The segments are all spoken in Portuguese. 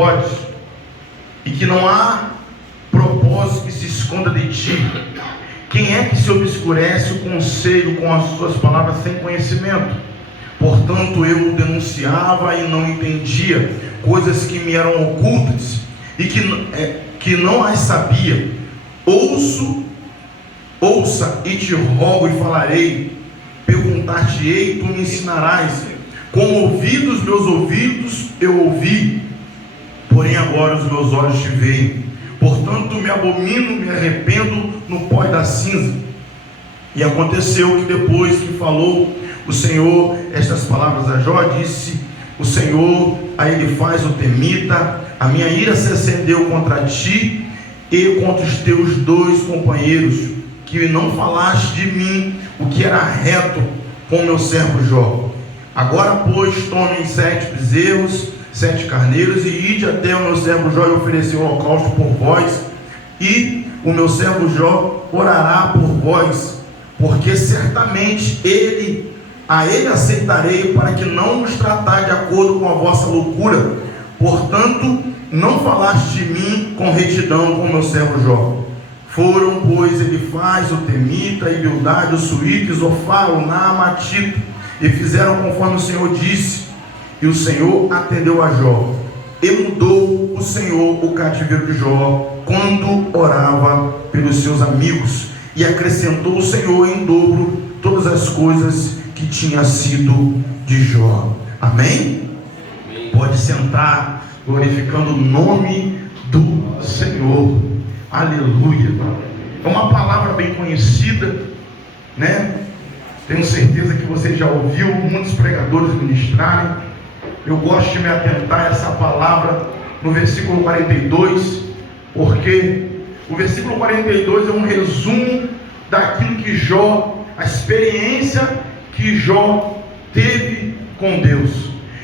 podes, e que não há propósito que se esconda de ti. Quem é que se obscurece o conselho com as suas palavras sem conhecimento? Portanto, eu denunciava e não entendia coisas que me eram ocultas e que não as sabia. Ouça e te rogo e falarei, perguntar-te-ei, tu me ensinarás. Com ouvidos, meus ouvidos eu ouvi, porém agora os meus olhos te veem. Portanto me abomino, me arrependo no pó da cinza. E aconteceu que depois que falou o Senhor estas palavras a Jó, disse o Senhor a Elifaz o temita: a minha ira se acendeu contra ti e contra os teus 2 companheiros, que não falaste de mim o que era reto com o meu servo Jó. Agora, pois, tomem 7 bezerros, 7 carneiros, e ide até o meu servo Jó e oferecer o holocausto por vós, e o meu servo Jó orará por vós, porque certamente a ele aceitarei, para que não nos tratar de acordo com a vossa loucura. Portanto, não falaste de mim com retidão com o meu servo Jó. Foram, pois, Elifaz o temita, e Bildade o suíte, Zofar o naamatita, e fizeram conforme o Senhor disse. E o Senhor atendeu a Jó, e mudou o Senhor o cativeiro de Jó, quando orava pelos seus amigos, e acrescentou o Senhor em dobro todas as coisas que tinha sido de Jó. Amém? Pode sentar, glorificando o nome do Senhor. Aleluia. É uma palavra bem conhecida, né? Tenho certeza que você já ouviu muitos pregadores ministrarem. Eu gosto de me atentar a essa palavra no versículo 42, porque o versículo 42 é um resumo daquilo que Jó, a experiência que Jó teve com Deus.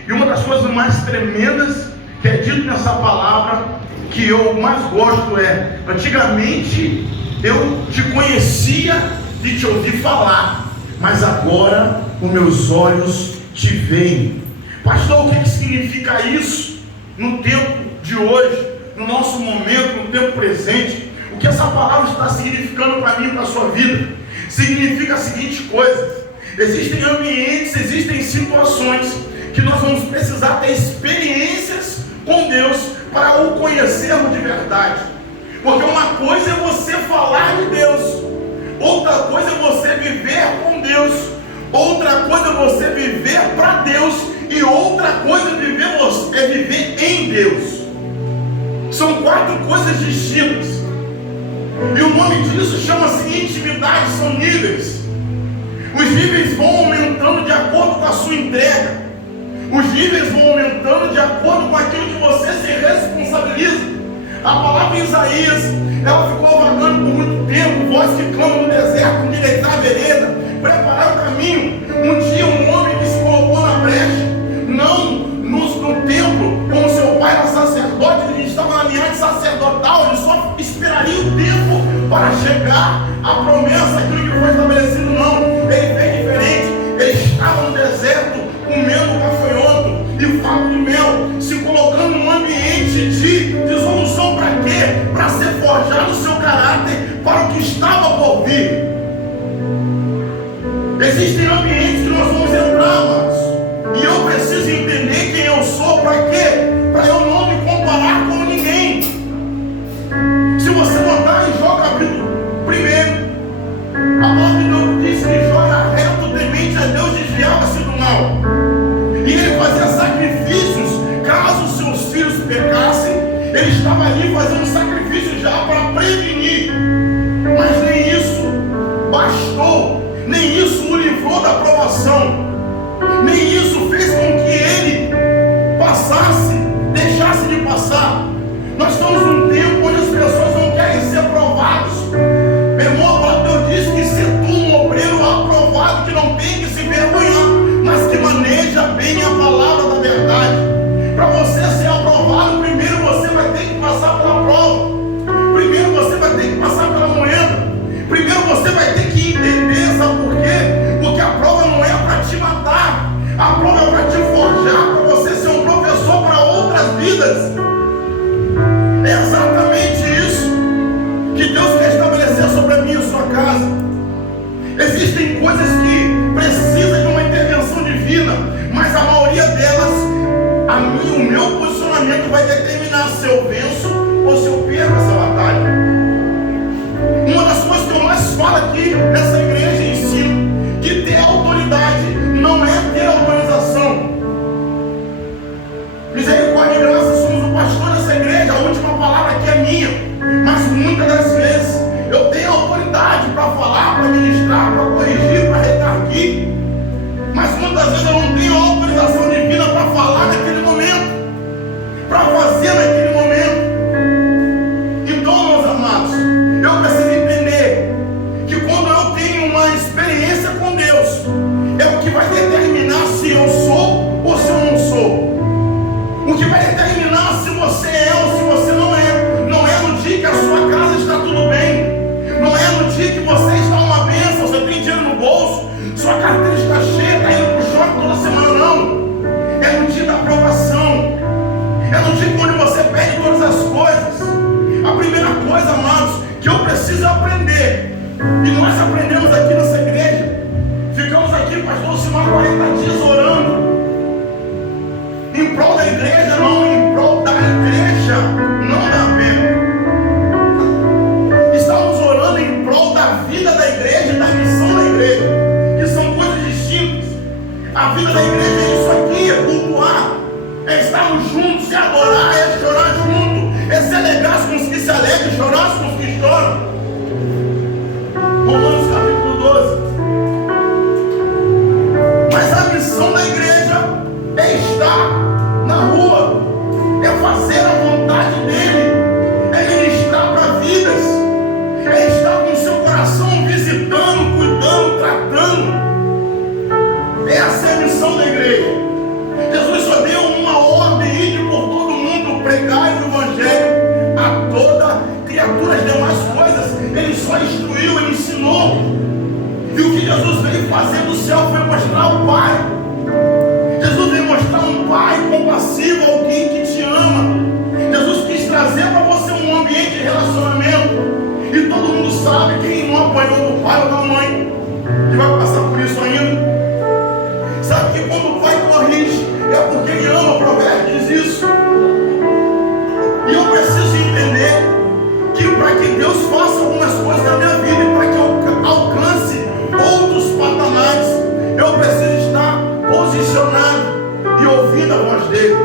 E uma das coisas mais tremendas que é dito nessa palavra, que eu mais gosto, é: antigamente eu te conhecia de te ouvir falar, mas agora os meus olhos te veem. Pastor, o que significa isso no tempo de hoje, no nosso momento, no tempo presente? O que essa palavra está significando para mim e para a sua vida? Significa a seguinte coisa: existem ambientes, existem situações que nós vamos precisar ter experiências com Deus para o conhecermos de verdade. Porque uma coisa é você falar de Deus, outra coisa é você viver com Deus, outra coisa é você viver para Deus, e outra coisa é viver em Deus. São 4 coisas distintas, e o nome disso chama-se intimidade. São níveis. Os níveis vão aumentando de acordo com a sua entrega. Os níveis vão aumentando de acordo com aquilo que você se responsabiliza. A palavra em Isaías, ela ficou vagando por muito tempo: voz que clama no deserto, endireitar a vereda, preparar o caminho. Um dia um homem que se colocou na brecha, não no templo, como seu pai era sacerdote, ele estava na linhagem sacerdotal, ele só esperaria o tempo para chegar à promessa, aquilo que foi estabelecido. Não, ele fez diferente. Ele estava no deserto, comendo gafanhoto e fato de mel, se colocando num ambiente de dissolução. Para quê? Para ser forjado o seu caráter para o que estava por vir. Existem ambientes que nós vamos entrar, amados, e eu preciso entender quem eu sou. Para quê? Para eu não me comparar com ninguém. Se você botar em Jó capítulo 1, a palavra de Deus diz que Jó era reto, temente a Deus, desviava-se do mal, e ele fazia sacrifícios caso os seus filhos pecassem. Ele estava ali fazendo sacrifício já para prevenir. Mas nem isso bastou, nem isso o livrou da provação. Existem coisas que precisam de uma intervenção divina, mas a maioria delas, o meu posicionamento vai determinar se eu venço ou se eu perco essa batalha. Uma das coisas que eu mais falo aqui nessa igreja e ensino, que ter autoridade não é ter autorização. Misericórdia e graça, somos o pastor dessa igreja, a última palavra aqui é minha, mas muitas das vezes eu tenho autoridade para falar, para ministrar, para corrigir, para redarguir, mas muitas vezes eu não tenho autorização divina para falar naquele momento, para fazer naquele momento. Então, meus amados, eu preciso entender que quando eu tenho uma experiência com Deus, é o que vai determinar se eu sou ou se eu não sou. O que vai determinar se você é ou se você não é. Não é no dia que a sua casa está tudo bem. Não é no dia que você está uma bênção, você tem dinheiro no bolso, sua carteira está cheia, está indo para o shopping toda semana, não. É no dia da aprovação. É no dia quando você perde todas as coisas. A primeira coisa, amados, que eu preciso aprender, e nós aprendemos aqui nessa igreja, ficamos aqui, pastor Simar, 40 dias orando, em prol da igreja, não em prol da igreja, não da Bíblia. Estamos orando em prol da vida da igreja e da missão da igreja, que são coisas distintas. A vida da igreja é isso aqui, é cultuar, é estarmos juntos, é adorar, é chorar junto, é se alegrar com os que se alegram, chorar com os que choram. Romanos capítulo 12. Mas a missão da igreja é estar na rua, é fazer a vontade dele, é ministrar para vidas, é estar com o seu coração visitando, cuidando, tratando. Essa é a missão da igreja. Jesus só deu uma ordem: ir por todo mundo, pregar o evangelho a toda criatura. As demais coisas ele só instruiu, ele ensinou. E o que Jesus veio fazer do céu foi mostrar o Pai. Jesus veio mostrar um Pai compassivo, alguém que te ama. Jesus quis trazer para você um ambiente de relacionamento. E todo mundo sabe, quem não apanhou do pai ou da mãe, que vai passar por isso ainda, sabe que quando o pai corrige, é porque ele ama. O provérbio diz isso. E eu preciso entender que para que Deus faça algumas coisas na minha vida e para que eu alcance outros patamares, eu preciso estar posicionado e ouvindo a voz dele.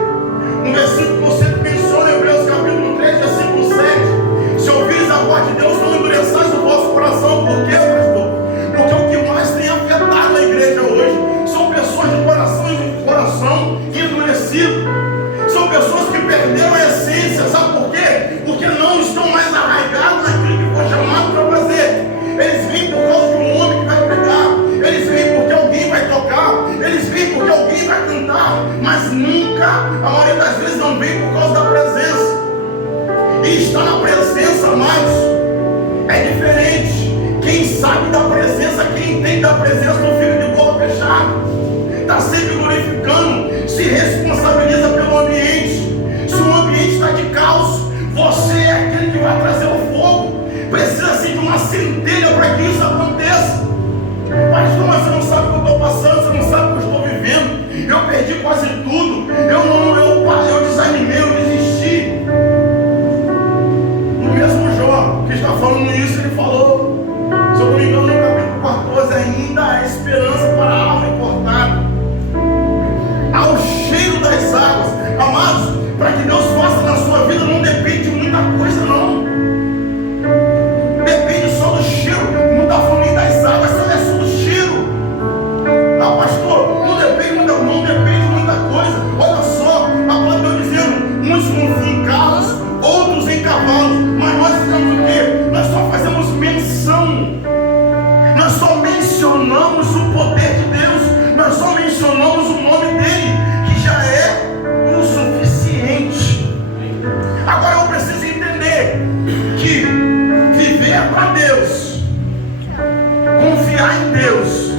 Um versículo que você menciona em Hebreus capítulo 3, versículo 7: se ouvires a voz de Deus, não endureçais o vosso coração. Por quê, pastor? Porque o que mais tem afetado a igreja hoje são pessoas de coração endurecido. São pessoas que perderam a essência. Sabe por quê? Porque não estão mais arraigados naquilo que foi chamado para fazer. Eles vêm por causa de um homem que vai pregar, eles vêm porque alguém vai tocar, eles vêm porque alguém vai cantar, mas nunca, a maioria das vezes, não vem por causa da presença. E estar na presença, amados, é diferente. Quem sabe da presença, quem entende da presença, não fica de boca fechada, está sempre glorificando, se responsabiliza pelo ambiente. Se o ambiente está de caos, você é aquele que vai trazer o fogo. Precisa ser de uma centelha para que isso aconteça. Pastor, mas você não sabe o que eu estou passando, você não sabe o que eu estou vivendo. Eu perdi quase tudo. Eu desanimei, eu desisti. No mesmo Jó que está falando isso, ele falou, se eu não me engano, no capítulo 14, ainda há esperança para a árvore cortada, ao cheiro das águas. Amados, para que Deus faça na sua vida não depende de muita coisa, não. Depende só do cheiro. Não está falando nem das águas, é só do cheiro. Ah, pastor, não depende de muita coisa. Olha só, a palavra está dizendo, uns confiam em carros, outros em cavalos, mas nós ficamos o quê? Nós só fazemos menção, nós só mencionamos o poder de Deus, nós só mencionamos o nome dele, que já é o suficiente. Agora eu preciso entender que viver para Deus, confiar em Deus,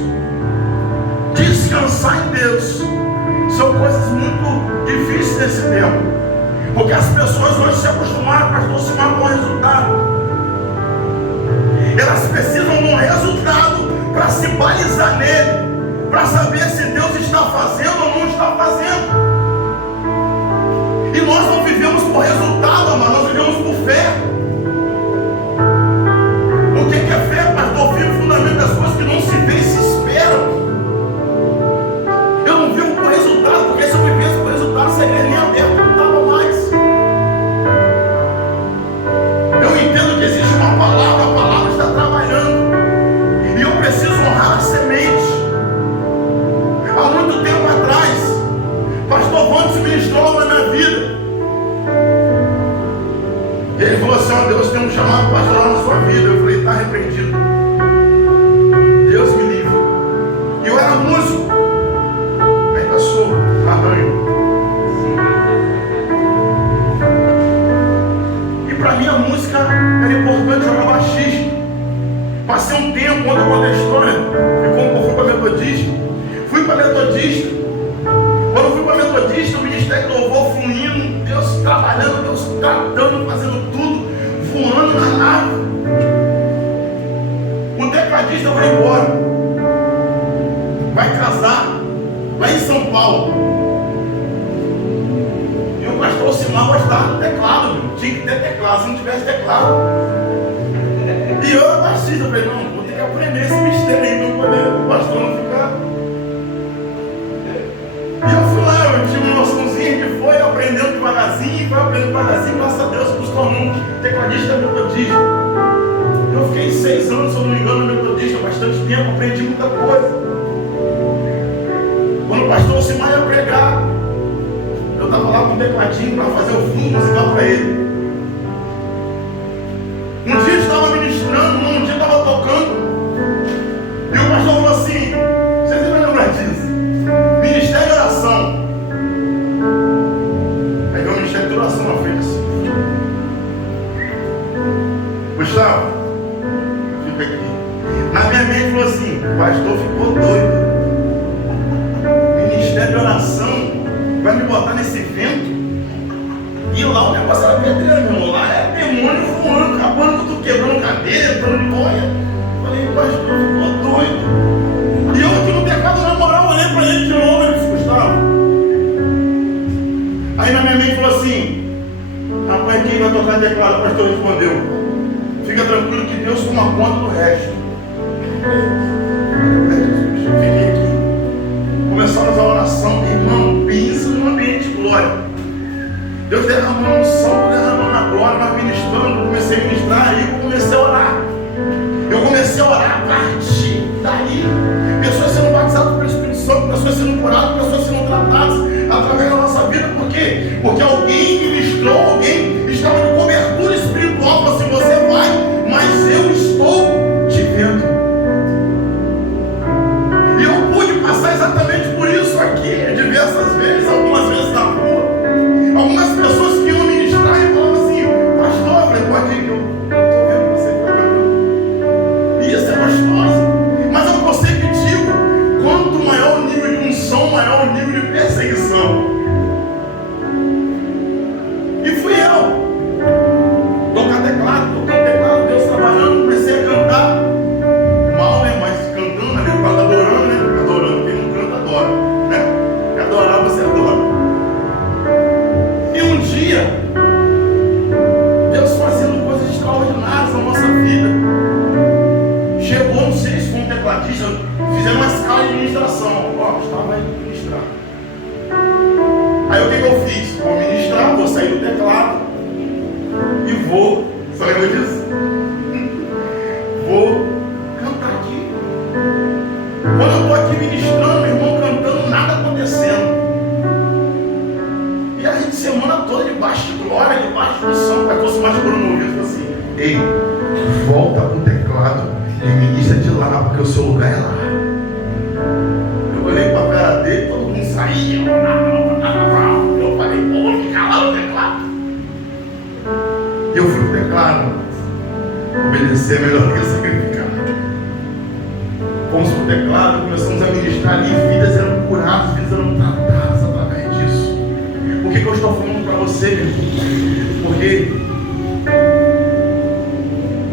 descansar em Deus, são coisas muito difíceis nesse tempo, porque as pessoas hoje se acostumaram para aproximar com o resultado. Elas precisam de um resultado para se balizar nele, para saber se Deus está fazendo ou não está fazendo. E nós não vivemos por resultado, amado, nós vivemos por fé. O que é fé, pastor? Vive o fundamento das coisas que não se vê e se esperam. Eu não vivo por resultado, porque se eu vivesse por resultado, essa igreja nem aberta, não estava mais. Eu entendo que existe uma palavra, a palavra está trabalhando. E eu preciso honrar a semente. Há muito tempo atrás, pastor Wantes ministrou algo na minha vida. E ele falou assim: ó, Deus tem um chamado pastoral na sua vida. Eu falei: está repreendido. Deus me livre. E eu era músico. Ainda sou, arranho. E para mim a música era importante, eu era baixista. Passei um tempo, quando eu contei a história, e como eu fui para Metodista. Fui para Metodista. Quando eu fui para Metodista, o ministério do louvor fluindo, Deus trabalhando, Deus tratando, fazendo tudo, voando na nave. O tecladista vai embora, vai casar, vai em São Paulo. E o pastor Simão gostava do teclado, meu. Tinha que ter teclado, se não tivesse teclado. E eu, baixista, eu falei: não, vou ter que aprender esse mistério aí para poder o pastor não ficar. E eu fui lá, eu tinha uma noçãozinha que foi aprendendo devagarzinho, graças a Deus, custou um tecladista metodista. Eu fiquei 6 anos, se eu não me engano, metodista, bastante tempo, aprendi muita coisa. Quando o pastor Simão ia pregar, eu estava lá com o tecladinho para fazer o fundo musical para ele. Um dia eu estava ministrando, um dia eu estava tocando, e o pastor falou assim: vocês vão lembrar disso? Ministério de oração. Aí veio o ministério de oração na frente assim. Gustavo, fica aqui. Na minha mente falou assim: o pastor ficou doido. Ministério de oração vai me botar nesse vento? E lá o negócio era pedreiro, meu irmão. Lá é demônio voando, acabando com tudo, quebrando cadeira, entrando de boia. Falei: o pastor ficou doido. E eu aqui no teclado, na moral, olhei para ele de novo, ele disse: Gustavo. Aí na minha mente falou assim: rapaz, quem vai tocar teclado? O pastor respondeu: fica tranquilo que Deus toma conta do resto. Jesus, eu fiquei aqui. Começamos a oração, irmão, pensa no ambiente de glória. Deus derramando o sol, derramando a glória, mas ministrando, comecei a ministrar, aí eu comecei a orar. Eu comecei a orar a partir daí. Pessoas sendo batizadas pelo Espírito Santo, pessoas sendo curadas, pessoas sendo tratadas através da nossa vida. Por quê? Porque alguém ministrou, alguém estava de cobertura espiritual. Falou assim: você vai, mas eu estou te vendo. E eu pude passar exatamente por isso aqui, diversas vezes, algumas vezes na rua. Algumas pessoas que iam ministrar e falavam assim: pastor, eu falei: pode ir, que eu estou vendo você, fica tranquilo. E isso é gostoso. Mas é você que digo: quanto maior o nível de unção, maior o nível de perseguição. E fui eu. Tocando teclado, Deus trabalhando, comecei a cantar. Mal, né? Mas cantando, né? Adorando, né? Adorando, quem não canta, adora. Né? Adorar, você adora. E um dia, Deus fazendo coisas extraordinárias na nossa vida. Chegou, não sei se foi um tecladista, fizeram uma escala de ministração. Ó, estava indo ministrar. Aí o que eu fiz? Vou ministrar, vou sair do teclado e vou, você lembra disso? Vou cantar aqui. Quando eu estou aqui ministrando, meu irmão, cantando, nada acontecendo. E a gente semana toda debaixo de glória, debaixo do som, vai se machucando no ouvido, assim: ei, volta pro teclado e ministra de lá, porque o seu lugar é lá. Eu olhei para a cara dele, todo mundo saía. Eu falei: pô, vou ficar lá no teclado. E eu fui pro teclado. Obedecer é melhor do que sacrificar. Fomos pro teclado, começamos a ministrar ali, vidas eram curadas, vidas eram tratadas através disso. Por que eu estou falando para você, meu irmão? Porque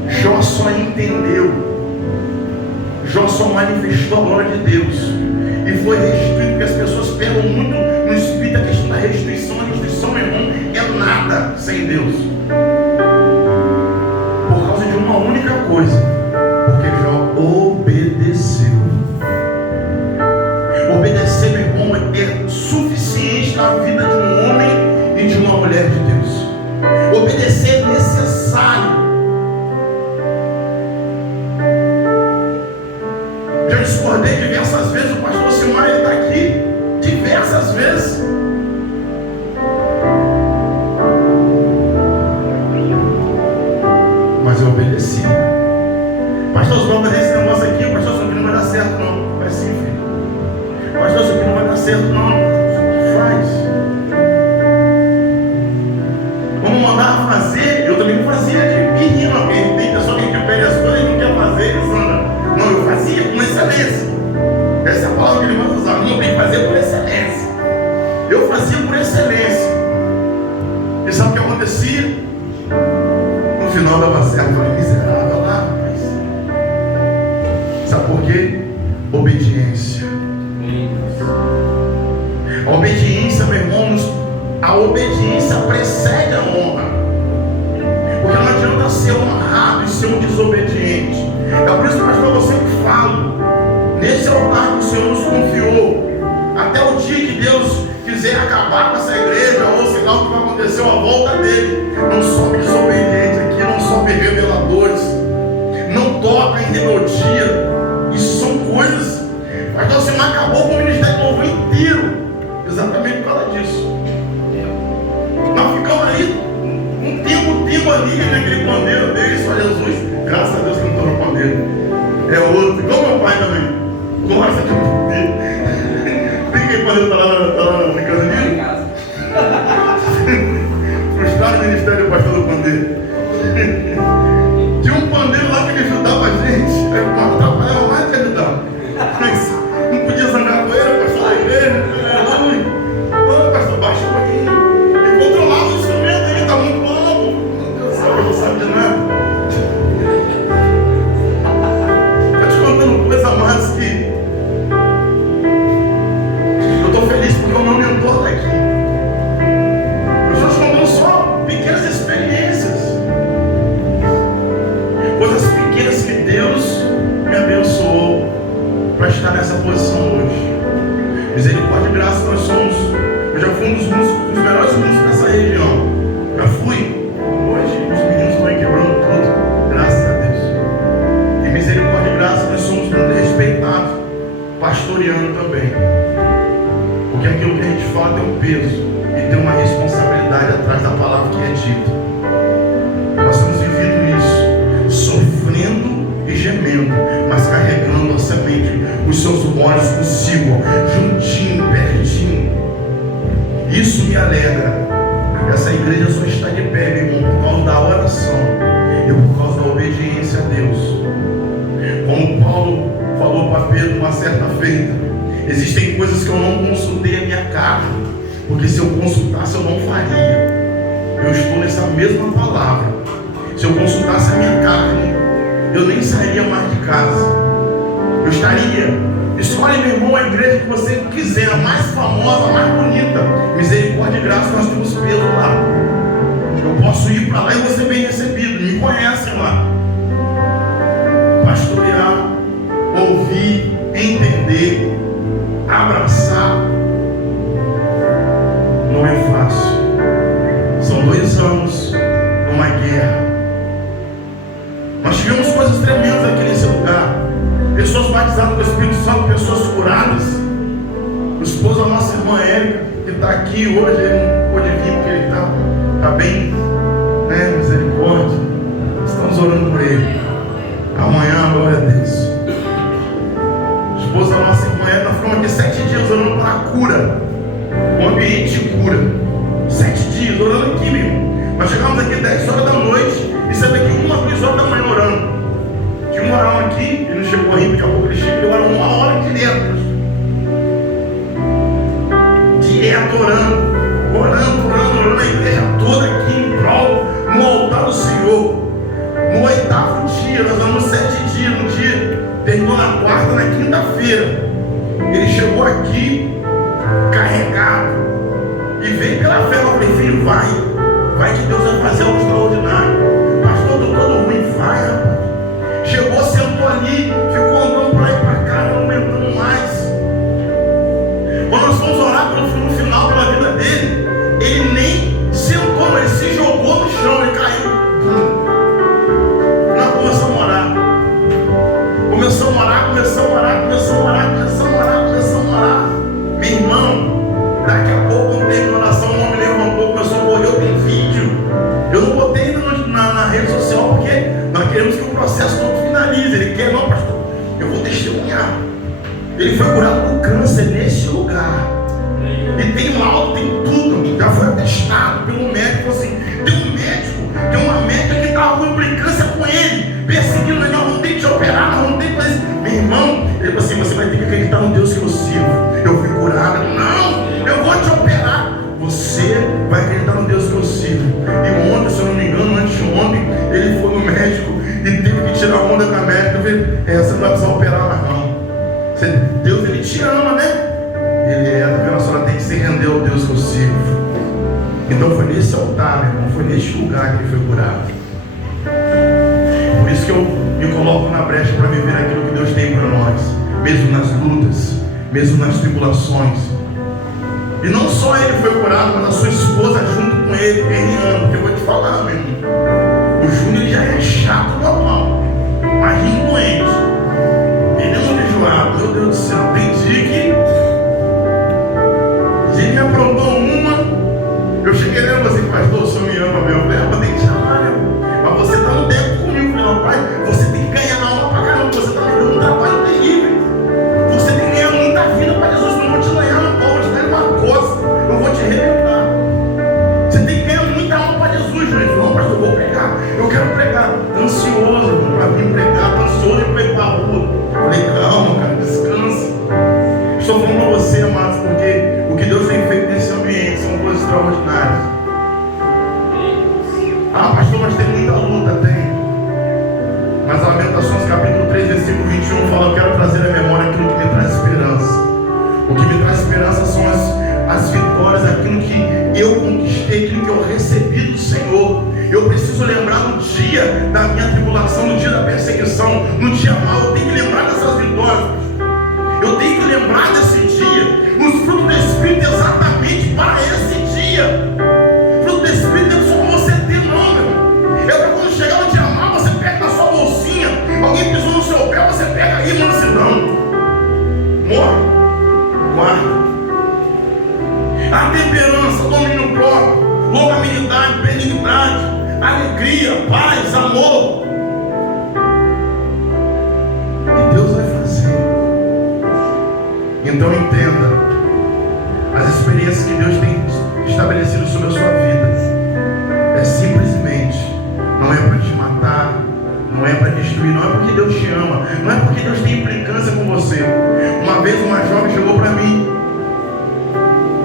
Jó só entendeu Jó só manifestou a glória de Deus e foi restituído, porque as pessoas pegam muito no espírito a questão da restituição. A restituição, meu irmão, é nada sem Deus, por causa de uma única coisa: porque Jó obedeceu. Obedecer, meu irmão, é suficiente na vida de um homem e de uma mulher de Deus. Obedecer é necessário. Já discordei diversas vezes, o pastor Silmar está aqui diversas vezes. Mas eu obedeci. Pastor, vamos fazer esse negócio aqui. O pastor, isso aqui não vai dar certo, não. Vai sim, filho. Pastor, isso aqui não vai dar certo, não. Faz. Vamos mandar fazer. Eu também não fazia de birrinha, não. Tem pessoa que pede as coisas e não quer fazer, eles andam. Não, eu fazia com excelência. Essa é a palavra que ele manda usar. Não, tem que fazer por excelência. Eu fazia por excelência. E sabe o que acontecia? No final dava certo. Eu falei, miserável lá, rapaz. Sabe por quê? Obediência. A obediência, meu irmão, a obediência precede a honra. Porque não adianta ser honrado e ser um desobediente. É por isso que, pastor, eu sempre falo: nesse altar que o Senhor nos confiou, até o dia que Deus quiser acabar com essa igreja, ou sei lá o que vai acontecer, a volta dele, não sobe desobediente aqui, não sobe reveladores, não toca em rebeldia. Isso são coisas. Mas o Senhor acabou com o ministério de louvor inteiro, exatamente por causa disso. Nós ficamos ali um tempo ali, naquele pandeiro dele, só Jesus. Graças a Deus que não estou no pandeiro. É outro, igual meu pai também. Gosta de pandeiro. Fiquei pandeiro, tá lá na casa. Frustrado o ministério do pastor do pandeiro. Tinha um pandeiro lá que ele ajudava a gente. Aí o atrapalhava mais que ajudava. Mas não podia zangar com ele, o pastor da igreja. Ô pastor, baixa um pouquinho. E controlava o instrumento, ele tá muito longo. Meu Deus do céu, eu não sabe de nada. Coisas amadas que eu estou feliz porque o meu mentor está aqui. Eu estou te contando só pequenas experiências, coisas pequenas que Deus me abençoou para estar nessa posição hoje. Misericórdia e graça, nós somos. Eu já fui um dos melhores músicos dessa região. Já fui. Hoje os meninos estão aí quebrando tudo, graças a Deus. E misericórdia e graça, nós somos muito respeitados, pastoreando também. Porque aquilo que a gente fala tem um peso e tem uma responsabilidade atrás da palavra que é dita. Nós temos vivido isso, sofrendo e gemendo, mas carregando a semente, os seus olhos consigo, juntinho, pertinho. Isso me alegra. Essa igreja só está de pé, meu irmão, por causa da oração e por causa da obediência a Deus. Como Paulo falou para Pedro uma certa feita: existem coisas que eu não consultei a minha carne, porque se eu consultasse eu não faria. Eu estou nessa mesma palavra. Se eu consultasse a minha carne, eu nem sairia mais de casa. Eu estaria. Escolhe, meu irmão, a igreja que você quiser, a mais famosa, a mais bonita. Misericórdia e graça, nós temos Pedro lá. Eu posso ir para lá e você bem recebido. Me conhecem lá. Pastorear, ouvir, entender, abraçar, não é fácil. São 2 anos numa guerra. Nós tivemos coisas tremendas aqui nesse lugar. Pessoas batizadas com o Espírito Santo, pessoas curadas. O esposo da nossa irmã Érica, que está aqui hoje, ele não pôde vir porque ele está bem, né? Misericórdia. Estamos orando por ele. Amanhã, glória a Deus. A esposa da nossa irmã Érica, nós ficamos aqui 7 dias orando para a cura, um ambiente de cura. 7 dias orando aqui, meu irmão. Nós chegamos aqui 10 horas da noite e saímos aqui 1, 2 horas da manhã orando. Tinha um varão aqui, ele não chegou ainda, daqui a pouco ele chega, ele ora 1 hora direto. Direto orando a igreja toda aqui em prol, no altar do Senhor. No 8º dia, nós vamos 7 dias, no dia, terminou na quinta-feira, ele chegou aqui carregado e veio pela fé. Eu falei, filho, vai que Deus vai fazer algo extraordinário. Pastor, estou todo ruim, vai, rapaz. Chegou, sentou ali, ficou andando para lá e para cá, não aumentando mais. Quando nós fomos orar no final pela vida dele, ele nem sentou, mas ele se jogou no chão e caiu. Nós começamos a orar. Começamos a orar. Meu irmão, daqui a pouco, quando teve oração, o homem levantou, começou a correr. Eu tenho vídeo. Eu não botei ainda na rede social, porque nós queremos que o processo todo finalize. Ele quer, não, pastor, eu vou testemunhar. Ele foi curado do câncer nesse lugar. E tem laudo, tem tudo. Já foi atestado pelo médico. Assim, tem uma médica que estava com implicância com ele, perseguindo ele. Nós vamos ter que te operar, nós vamos ter que fazer isso. Meu irmão, ele falou assim: você vai ter que acreditar no Deus que eu sirvo. Eu fui curado. Não, eu vou te operar. Você vai acreditar no Deus que eu sirvo. E ontem, se eu não me engano, anteontem, ele foi no médico e teve que tirar onda com a médica. Eu falei, você não vai precisar operar mais não. Deus, ele te ama, né? Ele tá vendo? A senhora tem que se render ao Deus que eu sirvo. Então foi nesse altar, meu irmão, foi neste lugar que ele foi curado. Por isso que eu me coloco na brecha para viver aquilo que Deus tem para nós, mesmo nas lutas, mesmo nas tribulações. E não só ele foi curado, mas a sua esposa junto com ele, guerreando. Porque eu vou te falar, meu irmão, o Júnior ele já é chato normal, mas doente. Ele é um enjoado, meu Deus do céu. Tem dia que ele me aprontou uma. Eu cheguei nele e falei assim: pastor, o senhor me ama mesmo? Eu falei: mas tem que chamar, né? Mas você está no débito comigo. Eu falei: não, pai, você tem que ganhar na alma pra caramba. Você está me dando um trabalho terrível. Você tem que ganhar muita vida para Jesus. Não vou te ganhar no pau, vou te dar uma coisa. Eu vou te arrebentar. Você tem que ganhar muita alma para Jesus. Eu falei: não, pastor, eu vou pregar. Eu quero pregar. Estou ansioso para vir pregar. Estou ansioso para ir para a rua. Eu falei: calma, cara, descansa. Estou falando para você, amados, porque o que Deus tem feito nesse ambiente são coisas extraordinárias. Ah, pastor, mas tem muita luta, tem. Mas a Lamentações capítulo 3, versículo 21 fala: eu quero trazer à memória aquilo que me traz esperança. O que me traz esperança são as vitórias, aquilo que eu conquistei, aquilo que eu recebi do Senhor. Eu preciso lembrar no dia da minha tribulação, no dia da perseguição, no dia mau. Eu tenho que lembrar dessas vitórias. Eu tenho que lembrar desse dia. Os frutos do Espírito exatamente para esse dia. Fruto do Espírito não é só para você ter, não, meu irmão. É para quando chegar o dia mau, você pega na sua bolsinha. Alguém pisou no seu pé, você pega aí, mansidão. Morre. Guarda. A temperança, domínio próprio, longanimidade, benignidade, alegria, paz, amor. E Deus vai fazer. Então entenda, as experiências que Deus tem estabelecido sobre a sua vida é simplesmente, não é para te matar, não é para destruir, não é porque Deus te ama, não é porque Deus tem implicância com você. Uma vez uma jovem chegou para mim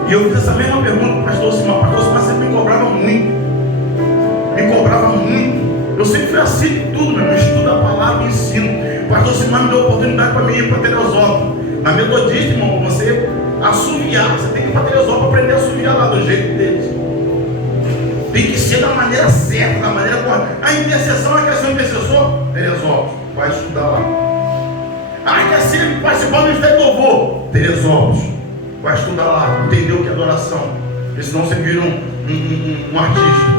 e eu fiz essa mesma pergunta: pastor Simão, você me cobrava muito. Eu sempre fui assim de tudo, meu irmão. Estudo a palavra e ensino. O pastor Simão me deu a oportunidade para mim ir para Teresópolis. Na metodista, irmão, você assoviar, você tem que ir para Teresópolis para aprender a assoviar lá do jeito deles. Tem que ser da maneira certa, da maneira correta. A intercessão, quer ser um intercessor? Teresópolis, vai estudar lá. Quer ser participar do ministério de louvor? Teresópolis, vai estudar lá, entender o que é adoração. Porque senão você vira um artista.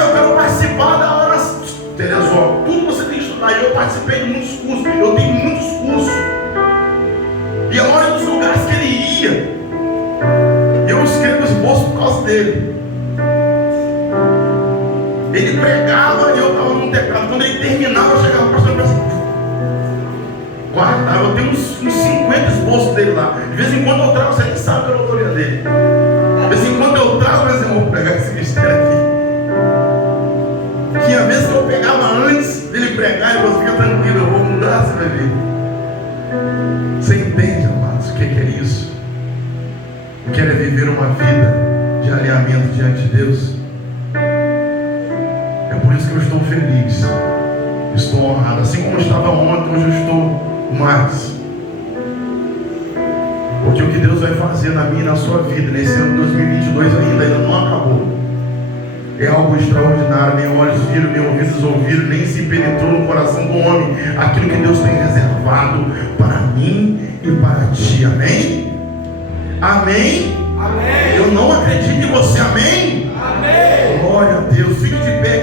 Eu quero participar da oração. Teresópolis, tudo você tem que estudar. Eu participei de muitos cursos, eu tenho muitos cursos. E a maioria dos lugares que ele ia, eu escrevo esboço por causa dele. Ele pregava e eu estava no teclado. Quando ele terminava, eu chegava para o pastor e falava assim, guardava. Eu tenho uns 50 esboços dele lá. De vez em quando eu trago, você nem sabe a autoria dele. De vez em quando eu trago, mas eu vou pregar esse mistério aqui. Tinha vezes que eu pegava antes dele pregar e eu vou ficar tranquilo, eu vou mudar, você vai ver. Você entende, amados, o que é isso? O que é viver uma vida de alinhamento diante de Deus? É por isso que eu estou feliz, estou honrado. Assim como eu estava ontem, hoje eu estou mais. Porque o que Deus vai fazer na minha e na sua vida, nesse ano de 2022 ainda não acabou. É algo extraordinário, nem olhos viram, nem ouvidos ouviram, nem se penetrou no coração do homem aquilo que Deus tem reservado para mim e para ti. Amém? Amém? Amém. Eu não acredito em você. Amém? Amém. Glória a Deus. Fique de pé.